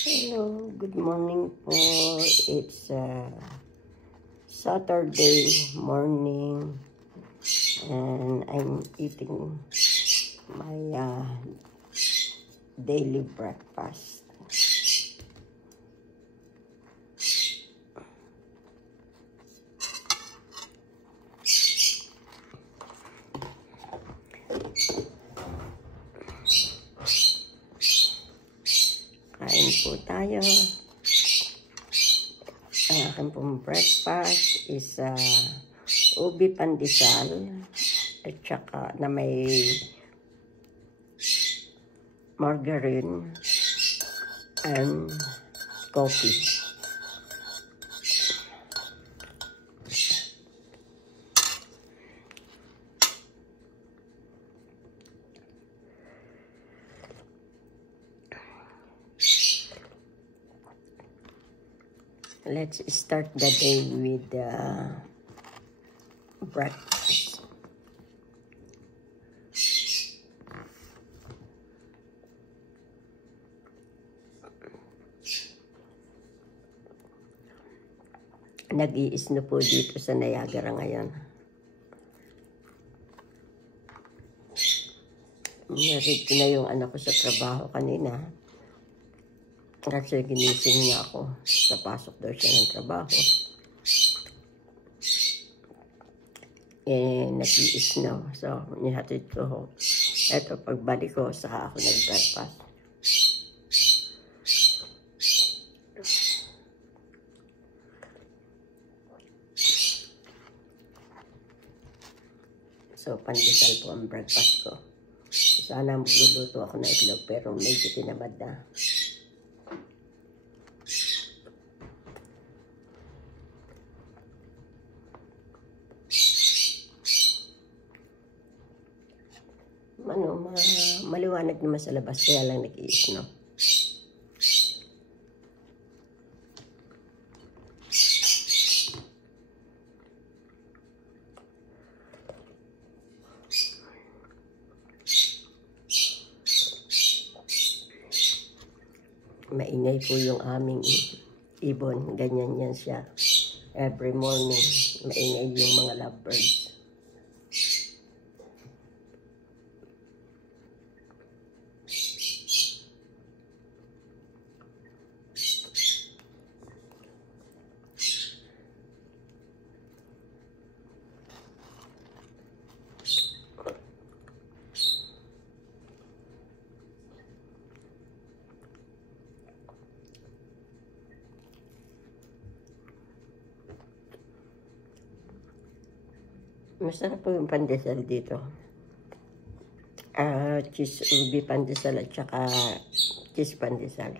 Hello, good morning po. It's Saturday morning and I'm eating my daily breakfast. Kain po tayo. Ang aking pong breakfast is ubi pandesal at saka na may margarine and coffee. Let's start the day with breakfast. Nag-i-snow po dito sa Niagara ngayon. Narid ko na yung anak ko sa trabaho kanina. Kasi ginising niya ako. Kapasok daw siya ng trabaho. Nag-i-snow. So, nihatid ko. Eto, pagbalik ko, saka ako nag-breakfast. So, pandesal po ang breakfast ko. Sana magluluto ako ng itlog, pero medyo tinamad na. Maliwanag naman sa labas, kaya lang nag-i-snow. Maingay po yung aming ibon. Ganyan yan siya. Every morning, maingay yung mga lovebirds. Masarap po yung pandesal dito. Cheese ubi pandesal at saka cheese pandesal.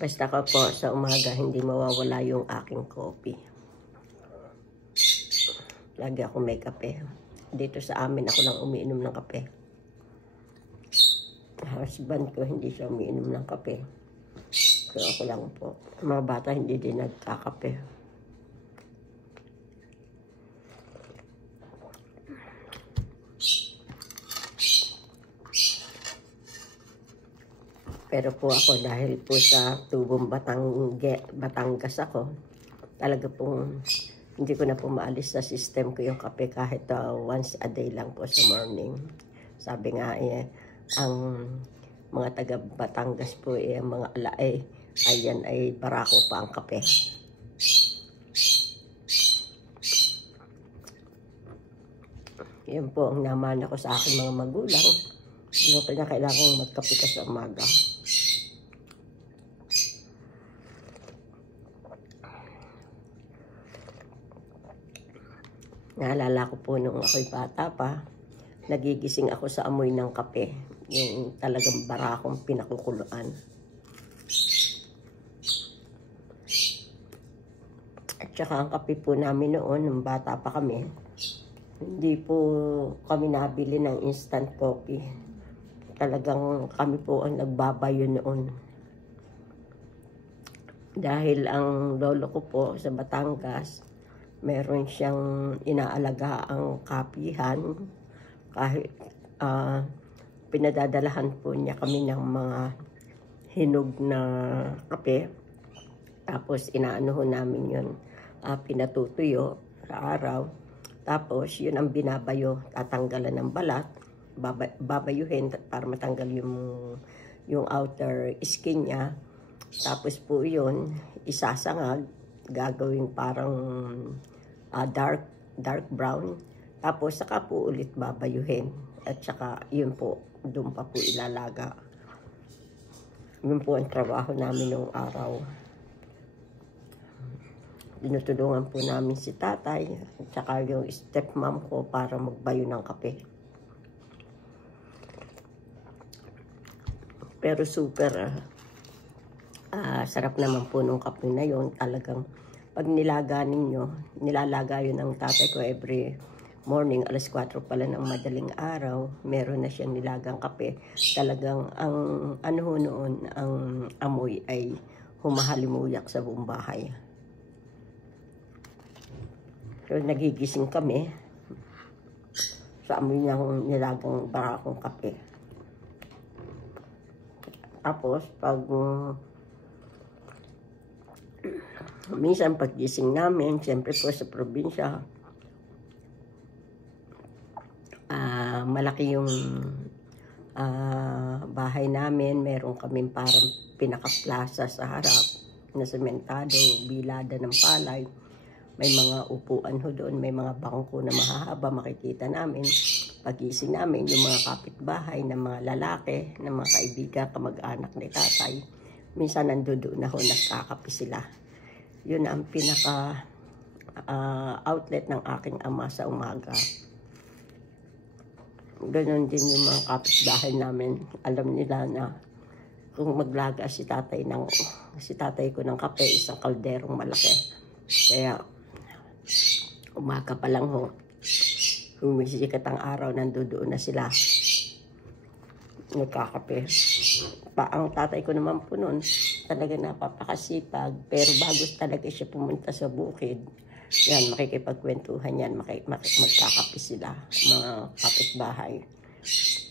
Basta ko po sa umaga hindi mawawala yung aking coffee. Lagi ako may kape. Dito sa amin ako lang umiinom ng kape. Husband ko hindi siya umiinom ng kape. So ako lang po. Mga bata hindi din nagkakape. Pero po ako dahil po sa tubong Batangas ako, talaga pong hindi ko na po maalis sa system ko yung kape kahit once a day lang po sa morning. Sabi nga ang mga taga Batangas po ang mga alaay, ayan ay barako pa ang kape. Yan po ang namana ko sa aking mga magulang. Yung kailangan magkape ka sa umaga. Naalala ko po nung ako'y bata pa, nagigising ako sa amoy ng kape. Yung talagang barakong pinakukuluan. At saka ang kape po namin noon, nung bata pa kami, hindi po kami nabili ng instant coffee. Talagang kami po ang nagbabayo noon. Dahil ang lolo ko po sa Batangas, meron siyang inaalagaang kapihan. Kahit pinadadalahan po niya kami ng mga hinog na kape. Tapos inaano namin yun, pinatutuyo sa araw. Tapos yun ang binabayo, tatanggalan ng balat, babayuhin para matanggal yung outer skin niya. Tapos po yun, isasangag, gagawing parang dark brown. Tapos saka po ulit babayuhin. At saka yun po, doon pa po ilalaga. Yun po ang trabaho namin nung araw. Tinutulungan po namin si tatay at saka yung stepmom ko para magbayo ng kape. Pero super sarap naman po nung kape na yun. Talagang pag nilalaga yun ng tatay ko every morning, alas 4 pala ng madaling araw, meron na siyang nilagang kape. Talagang ang noon, ang amoy ay humahalimuyak sa buong bahay. So, nagigising kami sa amoy niyang nilagang barakong kape. Tapos, pag minsan paggising namin, siyempre po sa probinsya, malaki yung bahay namin. Meron kaming parang pinaka-plaza sa harap na sementado, bilada ng palay. May mga upuan ho doon, may mga bangko na mahahaba, makikita namin. Pagising namin, yung mga kapitbahay ng mga lalaki, ng mga kaibigan, kamag-anak ni tatay. Minsan nandoon na ho, nagkakape sila. Yun ang pinaka outlet ng aking ama sa umaga. Ganon din yung mga kapitbahay namin. Alam nila na kung maglaga si tatay ko ng kape, isang kalderong malaki. Kaya umaga pa lang ho, humisikat ang araw, nandoon na sila nagkakape. Ang tatay ko naman po noon, talaga napapakasipag. Pero bago talaga siya pumunta sa bukid, yan, makikipagkwentuhan yan, magkakape sila, mga kapitbahay.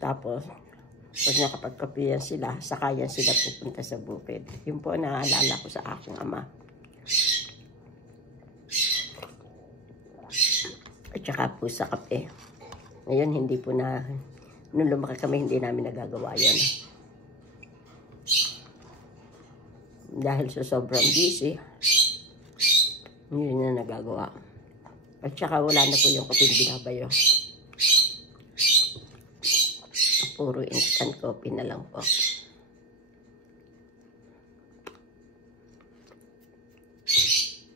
Tapos nakapagkape yan sila, saka yan sila pupunta sa bukid. Yun po naaalala ko sa aking ama. At saka po sa kape. Ngayon, hindi po nung lumaki kami, hindi namin nagagawa yan. Dahil sa sobrang busy, hindi na nagagawa. At saka wala na po yung kape binabayo. Puro instant coffee na lang po.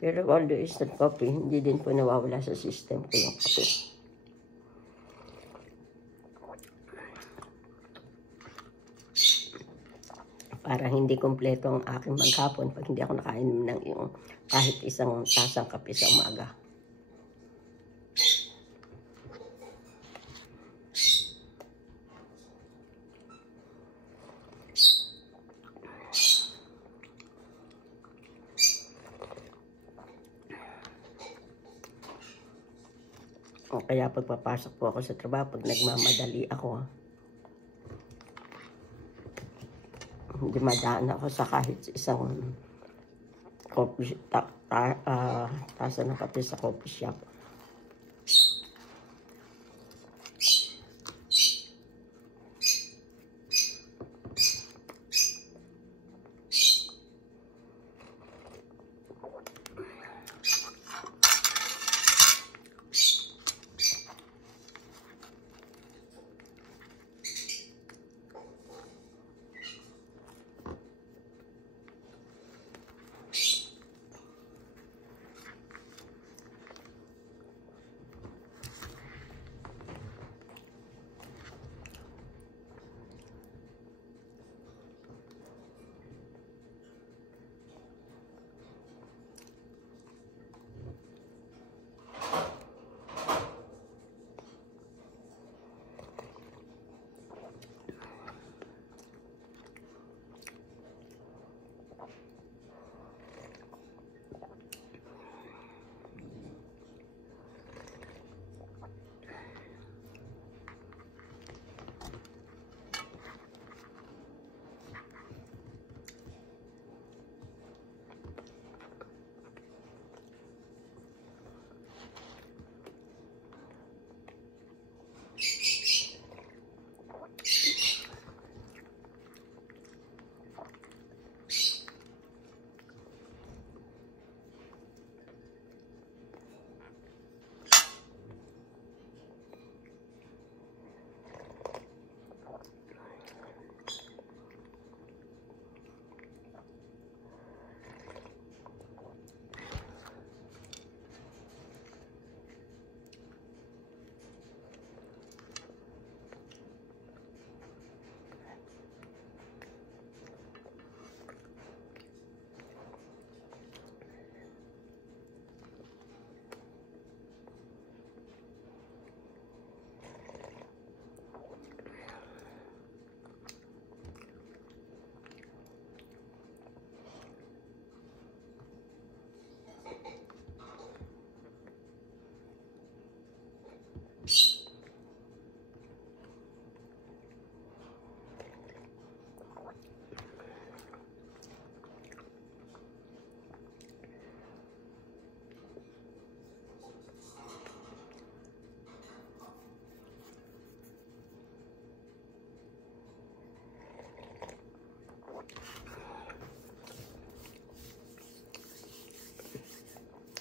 Pero although instant coffee, hindi din po nawawala sa system ko yung kape. Para hindi kompleto ang aking maghapon pag hindi ako nakainom ng kahit isang tasang kape sa umaga. Kaya pagpapasok po ako sa trabaho, pag nagmamadali ako, hindi madaan ako sa kahit isang coffee, tasa ng kape sa coffee shop.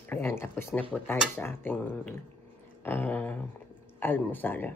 Ayan, tapos na po tayo sa ating almusal.